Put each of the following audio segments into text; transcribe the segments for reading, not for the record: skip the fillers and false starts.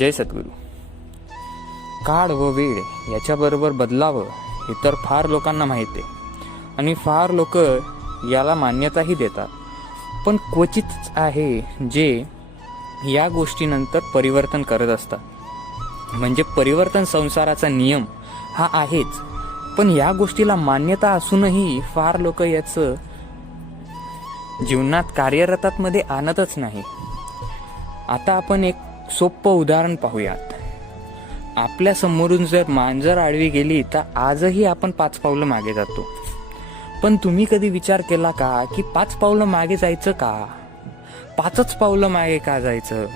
जय सद्गुरू. काळ व वेळ याच्याबरोबर बदलावं हे तर फार लोकांना माहिती आहे आणि फार लोक याला मान्यताही देतात. पण क्वचितच आहे जे या गोष्टीनंतर परिवर्तन करत असतात. म्हणजे परिवर्तन संसाराचा नियम हा आहेच, पण या गोष्टीला मान्यता असूनही फार लोक याचं जीवनात कार्यरतामध्ये आणतच नाही. आता आपण एक सोपं उदाहरण पाहूयात. आपल्या समोरून जर मांजर आडवी गेली तर आजही आपण 5 पावलं मागे जातो. पण तुम्ही कधी विचार केला का की 5 पावलं मागे जायचं का? 5च पावलं मागे का जायचं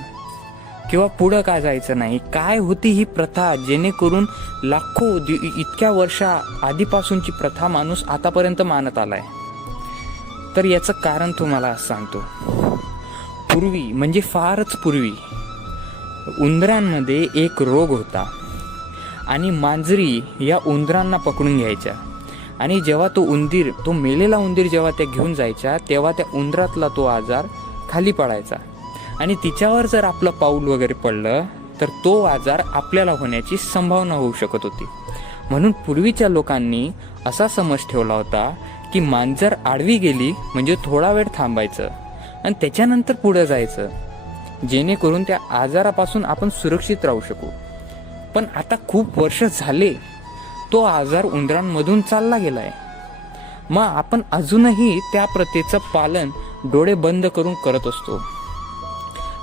किंवा पुढं का जायचं नाही? काय होती ही प्रथा जेणेकरून लाखो इतक्या वर्षा आधीपासूनची प्रथा माणूस आतापर्यंत मानत आलाय? तर याचं कारण तुम्हाला सांगतो. पूर्वी म्हणजे फारच पूर्वी उंदरांमध्ये एक रोग होता आणि मांजरी या उंदरांना पकडून घ्यायच्या आणि जेव्हा तो मेलेला उंदीर जेव्हा त्या घेऊन जायच्या तेव्हा त्या उंदरातला तो आजार खाली पडायचा आणि तिच्यावर जर आपलं पाऊल वगैरे पडलं तर तो आजार आपल्याला होण्याची संभावना होऊ शकत होती. म्हणून पूर्वीच्या लोकांनी असा समज ठेवला होता की मांजर आडवी गेली म्हणजे थोडा वेळ थांबायचं आणि त्याच्यानंतर पुढे जायचं, जेणेकरून त्या आजारापासून आपण सुरक्षित राहू शकू. पण आता खूप वर्ष झाले तो आजार उंदरांमधून चालला गेलाय. मग आपण अजूनही त्या प्रथेचं पालन डोळे बंद करून करत असतो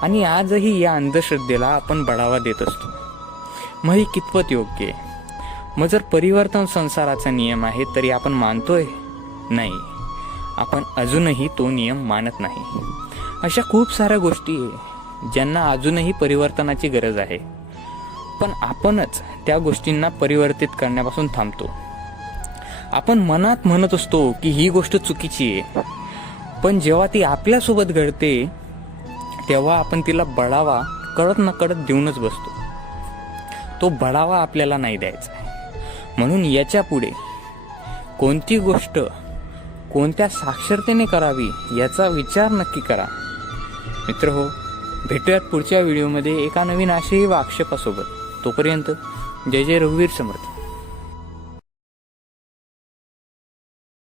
आणि आजही या अंधश्रद्धेला आपण बढावा देत असतो. मग ही कितपत योग्य आहे? मग जर परिवर्तन संसाराचा नियम आहे तरी आपण मानतोय? नाही, आपण अजूनही तो नियम मानत नाही. अशा खूप साऱ्या गोष्टी आहे ज्यांना अजूनही परिवर्तनाची गरज आहे, पण आपणच त्या गोष्टींना परिवर्तित करण्यापासून थांबतो. आपण मनात म्हणत असतो की ही गोष्ट चुकीची आहे, पण जेव्हा ती आपल्यासोबत घडते तेव्हा आपण तिला बढावा कळत नकळत देऊनच बसतो. तो बढावा आपल्याला नाही द्यायचा. म्हणून याच्या पुढे कोणती गोष्ट कोणत्या साक्षरतेने करावी याचा विचार नक्की करा. मित्र हो, भेटूयात पुढच्या व्हिडिओमध्ये एका नवीन आशय व आक्षेपासोबत. तोपर्यंत जय जय रघुवीर समर्थ.